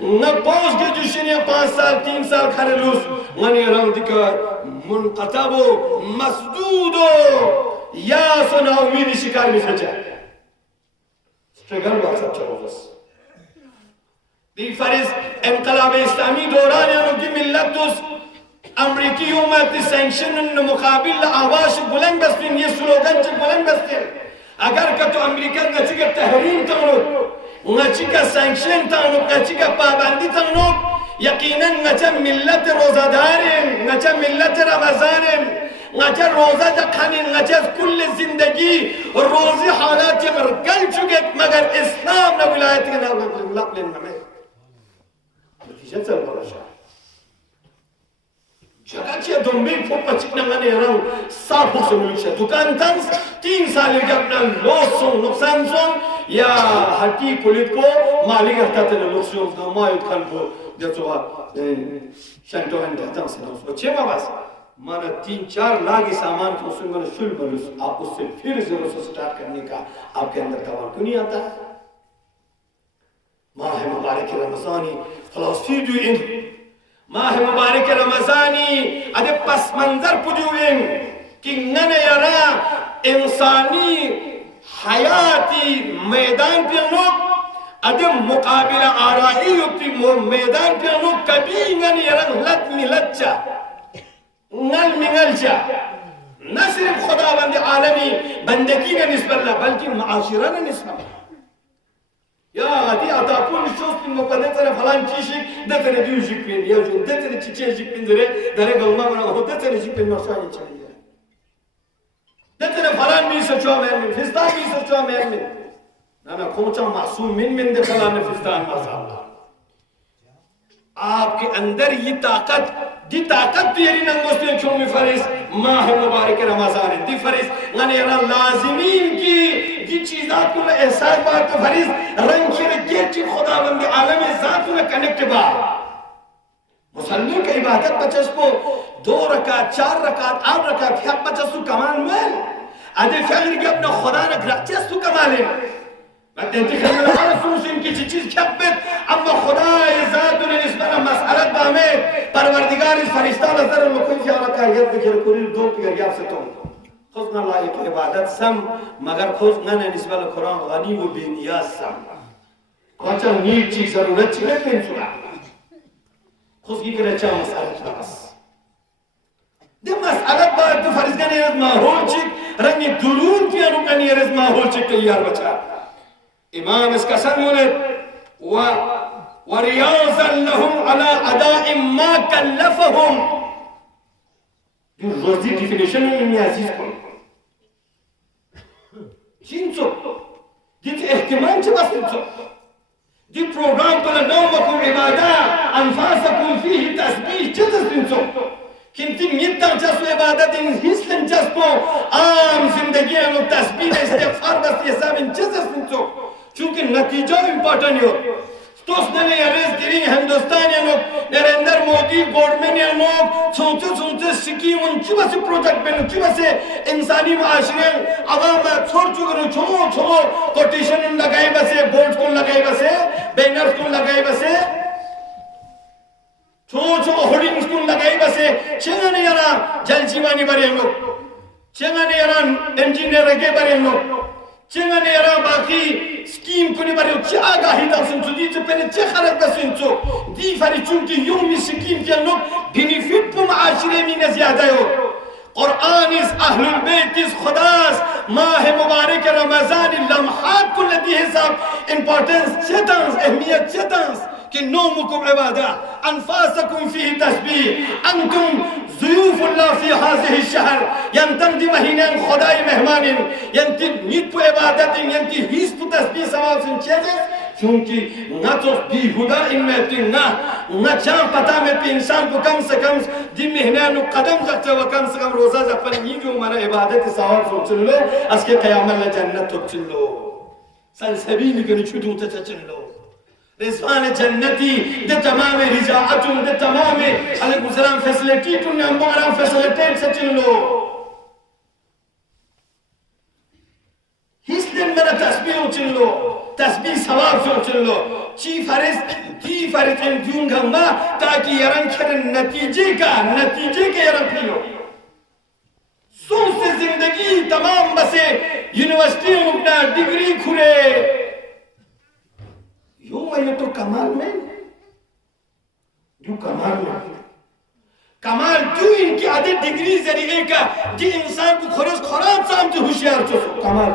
न post graduation या 5 साल 3 साल खरे loose ngani randika munqatabo masdudo ya sona umidi shikar misacha struggle was such a was the faris inqilab islami doran yani ki millat امریکی اومد سانکشن مقابل آواز بلند بستین یه سلوگان چه بلند بستین اگر که تو امریکا نچی که تحریم تانو نچی که سانکشن تانو نچی که پابندی تانو یقینا نچه ملت روزداریم نچه ملت رمضانیم نچه روزه دقنین نچه کل زندگی روزی حالات مرگل چوگت مگر اسلام نولایت که نقلن نمید نتیجه سر برشا जगह के दुम्बी फुट पचिकना मने रंग साफ से मिलूशा दुकान तंस 3 साल के अपना लॉस सों नुकसान सों या हटी पुलिस को मालिक हटा तेरे लुक्सों का मायूत खान को जैसे शंटो हंडे तंस ना उसको चेमा बस माना 3-4 लाख सामान को सुनने शुल बलूस आप उससे फिर ज़रूर से स्टार्ट करने का आपके अंदर तवार क्यों नहीं आता माह मुबारक रमज़ानी फ़लस्तीन जो इन माह मुबारक रमज़ानी अदे पस मंजर पुजुएं कि नने यरा इंसानी हयाती मैदान पे लोग अदे मुकाबिला आराई युक्ति मैदान पे लोग कभी नने यरा लत मिलच्चा नल मिलच्चा न सिर्फ खुदावंद आलमी बंदगी का निस्बत बल्कि माशिरा का निस्बत या आती आता पुन शोस पिन मपने तेरे फलान चीज़ दे तेरे दूसरी पिन या जो दे तेरे चीज़ पिन दरे गलमा मना हो दे तेरे पिन मसाई चाहिए दे तेरे फलान भी सच्चा में फिस्तान भी सच्चा में ना कौन सा मासूम मिन दे फलान फिस्तान माशाअल्लाह आपके अंदर ये ताकत तेरी नंगोस्ते क्यों में फरिस माह मुबारक रमज़ान दी फरिस गने लाजिमीन की दी चीज़ात को एहसास बात तो फरिस रंग के ची खुदावंद आलम ज़ात में कनेक्ट बा मुसल्ली की इबादत बचस को 2 रकात 4 रकात 8 रकात हक बचस को कमाल में अदे फजर के अपना खुदा ने ग्रचस को कमाल है मतलब कि हर सूसिन की चीज़ खपत अम्मा खुदा ज़ात ने इसमें मसअलत बामे परवरदिगार इस फरिश्ता नजर मुकुल क्या रखा है कि कुल दो की गया से तुम खुद ना लायक इबादत सम मगर खुद ना निस्बत कुरान गनी व बेनियाज सम कौन सा नीड चीज जरूरत है पेन सुना खुद की करे चाह मसअलत बस दे मसअलत बात तो फरिश्ता ने माहौल चिक रंगी दुरूर की अनुकनी रज माहौल चिक तैयार बचा इमाम इसका सन्मुने वरियाज़न लहुम अला अदाइ मा कल्लफहुम जो रोज़ी डिफिनेशन में नहीं आज़ीज़ को जिनसो जिस एहतिमाम से बस जिनसो जिस प्रोग्राम पर नौमकुम इबादा अनफासकुम फीही तस्बीह जिस जिनसो किंतु नित्ता जसो इबादत इन हिस्सन जसपो आम जिंदगी में तस्बीह इस्तिग़फ़ार बस ये सब इन जिस जिनसो चूंकि नतीजा इम्पोर्टेंट हो तो उसने अरेस्ट करी हिंदुस्तान या लोग नरेंद्र मोदी गवर्नमेंट या लोग छोटे स्कीम उनकी बस प्रोजेक्ट में उनकी बस इंसानी माशरे आवाम छोड़ चुके छोड़ो कोटेशन लगाए बसे बोर्ड को लगाए बसे बैनर्स को लगाए बसे छोड़ो होर्डिंग्स को लगाए बसे चंगा यारा जल जीवानी बरे लोग चंगा यारा इंजीनियर के बरे लोग चंगा यारा बाकी स्कीम को नहीं बरे क्या आगाही था सुन चुकी तो पहले क्या खराब था सुन चुक दी फरी चुनकी यूं भी स्कीम के लोग बेनिफिट तो माशरे में न ज़्यादा हो कुरान इस अहलुल बैत इस खुदास माह मुबारक रमज़ान लम्हात को लदी हिसाब इम्पोर्टेंस चेतंस अहमियत चेतंस कि नौमुकुम इबादा अनफासकुम फीही तस्बीह अंतुम ज़ुयूफुल्लाह फी हाज़िहि शहर यंतम दी महीने खुदाई मेहमानिन यंती नीत पे इबादत यंती हिस पे तस्बीह सवाब सुन चेज़े क्योंकि न तो बेहुदा इनमें न चाह पता में तो इंसान को कम से कम दी महीने नु कदम रखते हुए कम से कम रोज़ा जपन ये जो हमारा इबादत सवाब सुन लो असके क़यामत में जन्नत तो चल लो सलसबील के निचुदू ते चल लो रिज़वान जन्नती दे तमाम रिजाअतुन दे तमाम अलैकुम फैसिलिटी तुम ने हमारा फैसिलिटेट से चल लो हिस्से मेरा तस्बीह चल लो तस्बीह सवाब से चल लो चीफ हरिस ती फर्जन दूंगा मैं ताकि यारन खर नतीजे के यारन पियो सुन से जिंदगी तमाम बसे यूनिवर्सिटी मुकना डिग्री खुरे यूं मैं तो कमाल में यूं कमाल तू इनकी आधे डिग्री जरिए का जी इंसान को खरस खराब साम जो होशियार चो कमाल